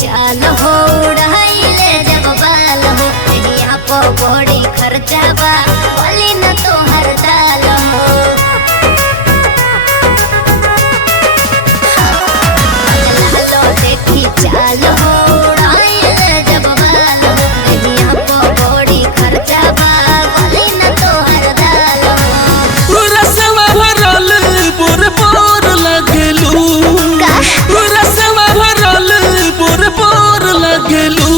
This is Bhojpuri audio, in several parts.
चाल हो उड़ाइले जब बाल हो यहाँ पर बड़ी खर्चा बा बोली न तो हर दाल हो लालो देखी चाल हो उड़ाइले जब बाल हो यहाँ पर बड़ी खर्चा बा बोली न तो हर दाल हो रसवा भरल बोर बोर लगलू रसवा भरल बोर बोर लगलू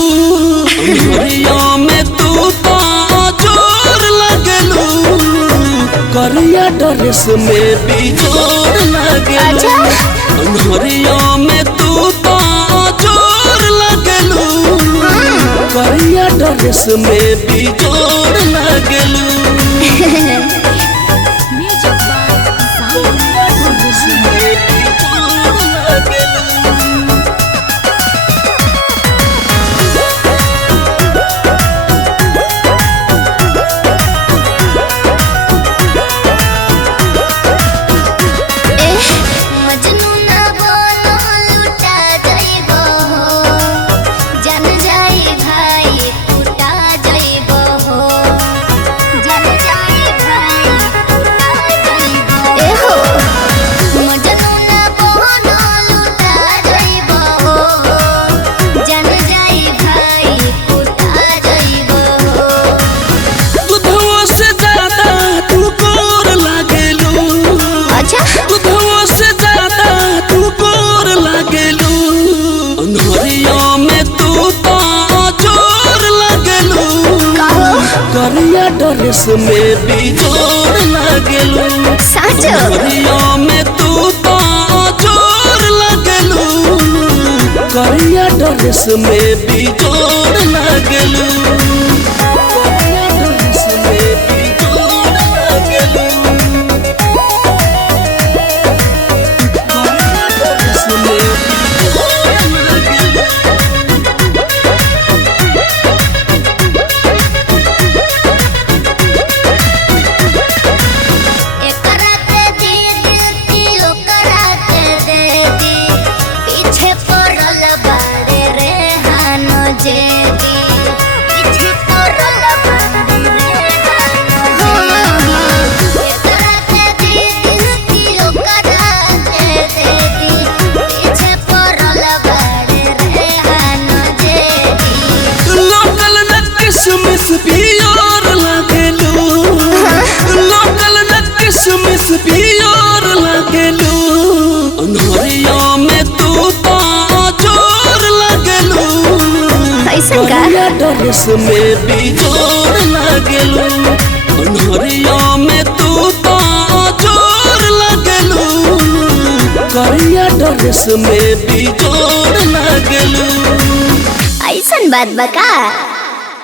हरिया में तू तो जोर लगलू करिया ड्रेस में भी जोर लगलू हरिया में तू तो जोर लगलू करिया ड्रेस में भी जोर लगलू करिया ड्रेस में भी जोर लगलू हरिया में तू तो जोर लगलू करिया ड्रेस में भी जोर लगलू भी और लगलू लोकल न किसमिस भी और लगलू अनहरिया में तू तो जोर लगलू करिया ड्रेस में भी जोर लगलू अनहरिया में तू तो जोर लगलू करिया ड्रेस में भी जोर लगलू ऐसन बात बका।